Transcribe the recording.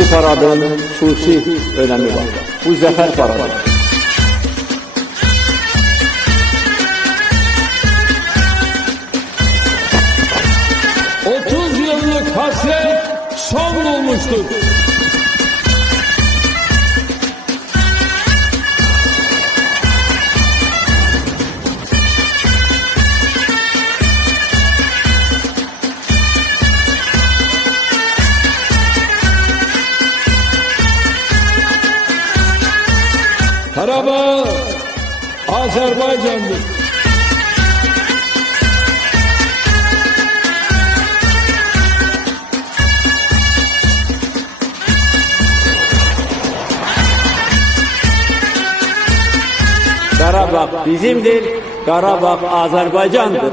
bu paradın xüsusi önemi var. Bu zəfər paradı. Yıllık hasret son bulmuştur. Karabağ Azerbaycan'dır. Qarabağ bizimdir, Qarabağ Azərbaycandır.